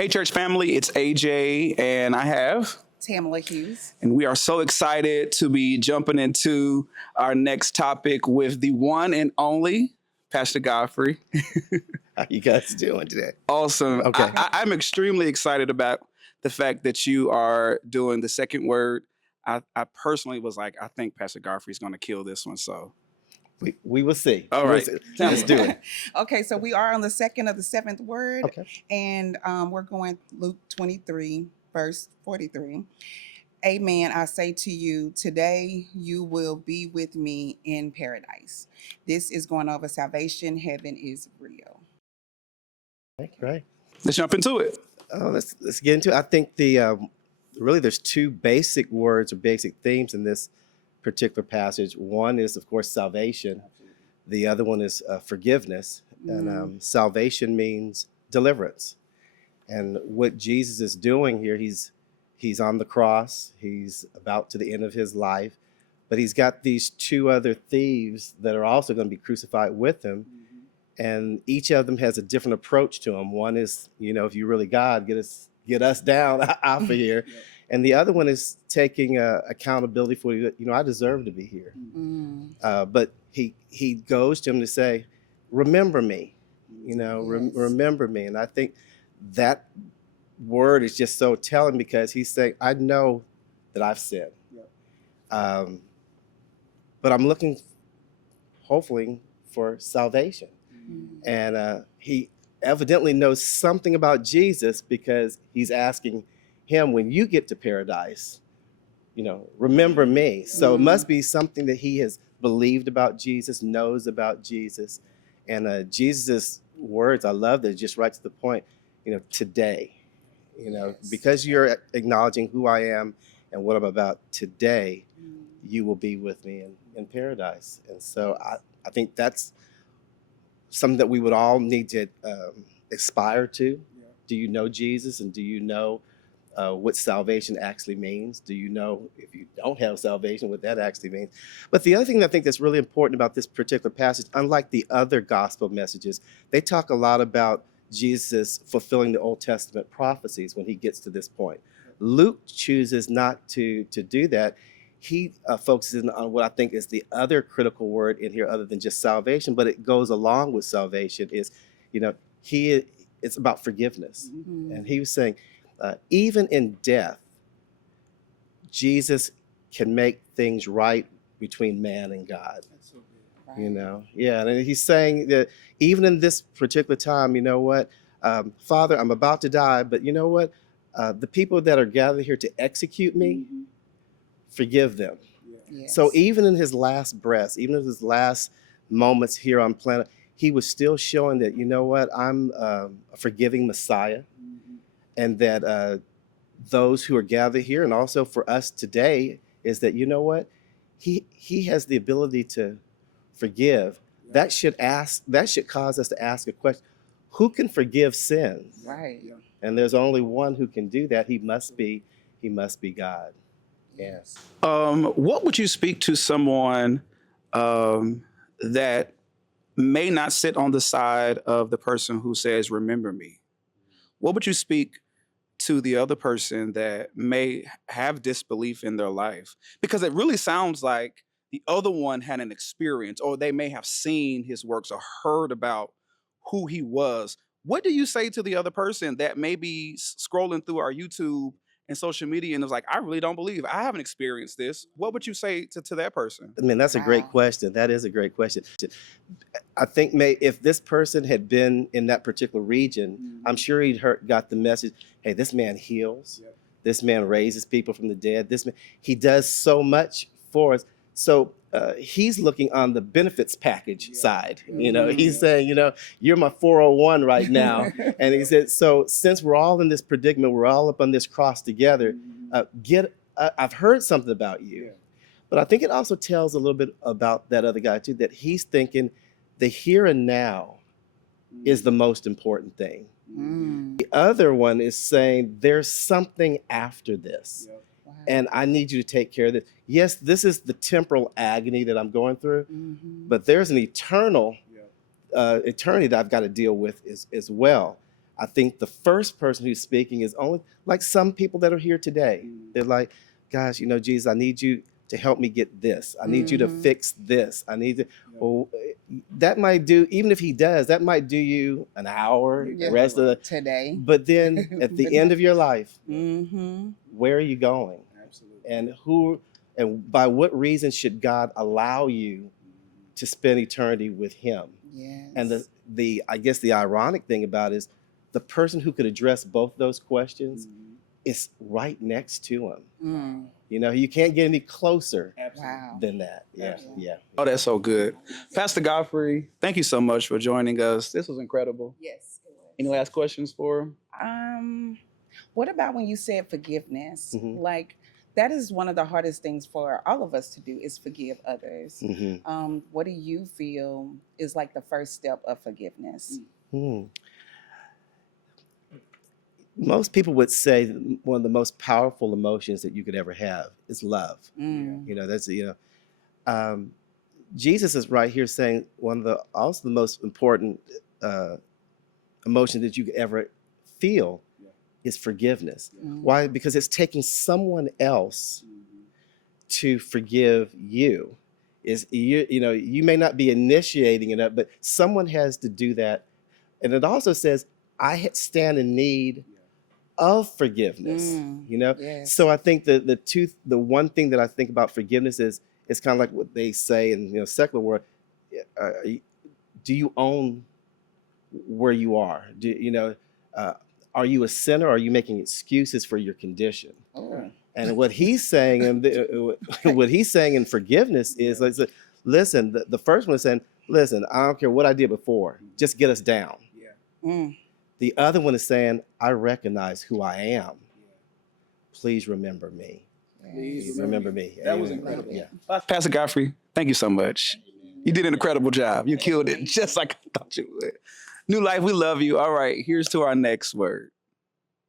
Hey, church family, it's AJ, and I have Tamala Hughes. and we are so excited to be jumping into our next topic with the one and only Pastor Godfrey. How you guys doing today? Awesome. Okay. I'm extremely excited about the fact that you are doing the second word. I personally was like, I think Pastor Godfrey's going to kill this one. So, We will see. all We'll right. see. Let's do it. Okay, so we are on the second of the seventh word, Okay. and we're going Luke 23, verse 43. Amen. I say to you, today you will be with me in paradise. This is going over salvation. Heaven is real. Right. Let's jump into it. Let's get into it. I think really there's two basic words or basic themes in this particular passage. One is, of course, salvation. The other one is forgiveness. And salvation means deliverance. And what Jesus is doing here, he's on the cross. He's about to the end of his life. But he's got these two other thieves that are also going to be crucified with him. And each of them has a different approach to him. One is, if you're really God, get us down off of here. Yeah. And the other one is taking accountability for, I deserve to be here. But he goes to him to say, remember me, remember me. And I think that word is just so telling, because he's saying, I know that I've sinned. Yeah. But I'm looking, hopefully, for salvation. And he evidently knows something about Jesus, because he's asking him, when you get to paradise, remember me. So it must be something that he has believed about Jesus, knows about Jesus. And Jesus' words, I love that, just right to the point, today, because you're acknowledging who I am and what I'm about today, you will be with me in paradise. And so I think that's something that we would all need to aspire to. Yeah. Do you know Jesus, and do you know what salvation actually means? Do you know, if you don't have salvation, what that actually means? But the other thing that I think that's really important about this particular passage, unlike the other gospel messages, they talk a lot about Jesus fulfilling the Old Testament prophecies when he gets to this point. Luke chooses not to do that. He focuses on what I think is the other critical word in here, other than just salvation, but it goes along with salvation, is, it's about forgiveness. And he was saying, even in death, Jesus can make things right between man and God. That's so good. Right. Yeah. And he's saying that even in this particular time, Father, I'm about to die, but you know what? The people that are gathered here to execute me, forgive them. Yes. So even in his last breaths, even in his last moments here on planet, he was still showing that, I'm a forgiving Messiah, and that those who are gathered here, and also for us today, is that, he has the ability to forgive. Yeah. That should cause us to ask a question: who can forgive sins? Right. Yeah. And there's only one who can do that. He must be God. Yes. What would you speak to someone that may not sit on the side of the person who says, remember me? What would you speak to the other person that may have disbelief in their life? Because it really sounds like the other one had an experience, or they may have seen his works or heard about who he was. What do you say to the other person that may be scrolling through our YouTube and social media and is like, I really don't believe, I haven't experienced this? What would you say to that person? I mean, that's a great Wow. question. That is a great question. I think if this person had been in that particular region, I'm sure got the message, hey, this man heals. Yep. This man raises people from the dead. He does so much for us. So he's looking on the benefits package side. He's saying, you're my 401 right now. And he said, so since we're all in this predicament, we're all up on this cross together, I've heard something about you. Yeah. But I think it also tells a little bit about that other guy too, that he's thinking the here and now is the most important thing. The other one is saying there's something after this. Yep. Wow. And I need you to take care of this. Yes, this is the temporal agony that I'm going through, but there's an eternal eternity that I've got to deal with as well. I think the first person who's speaking is only like some people that are here today. They're like, gosh, Jesus, I need you to help me get this. I need you to fix this. I need to, well, that might do, even if he does, that might do you an hour, the rest of the today. But then at the end of your life, Mm-hmm. where are you going? Absolutely. And by what reason should God allow you to spend eternity with him? Yes. And I guess the ironic thing about it is the person who could address both those questions is right next to him. Mm. You can't get any closer Wow. than that. Yeah, Absolutely. yeah. Oh, that's so good. Pastor Godfrey, thank you so much for joining us. This was incredible. Yes. It was. Any last questions for him? What about when you said forgiveness? Mhm. Like, that is one of the hardest things for all of us to do is forgive others. Mm-hmm. What do you feel is like the first step of forgiveness? Most people would say one of the most powerful emotions that you could ever have is love. Mm. That's Jesus is right here saying one of also the most important emotion that you could ever feel is forgiveness. Mm. Why? Because it's taking someone else to forgive you. You may not be initiating it, but someone has to do that. And it also says, I stand in need of forgiveness. Mm. Yes. So I think the one thing that I think about forgiveness is it's kind of like what they say in secular world. Do you own where you are? Are you a sinner, or are you making excuses for your condition? Oh. And what he's saying, what he's saying in forgiveness is, like, listen. The first one is saying, listen, I don't care what I did before, just get us down. Mm. The other one is saying, I recognize who I am. Please remember me. Please remember me. That was Amen. incredible. Yeah. Pastor Godfrey, thank you so much. You did an incredible job. You killed it just like I thought you would. New Life, we love you. All right, here's to our next word.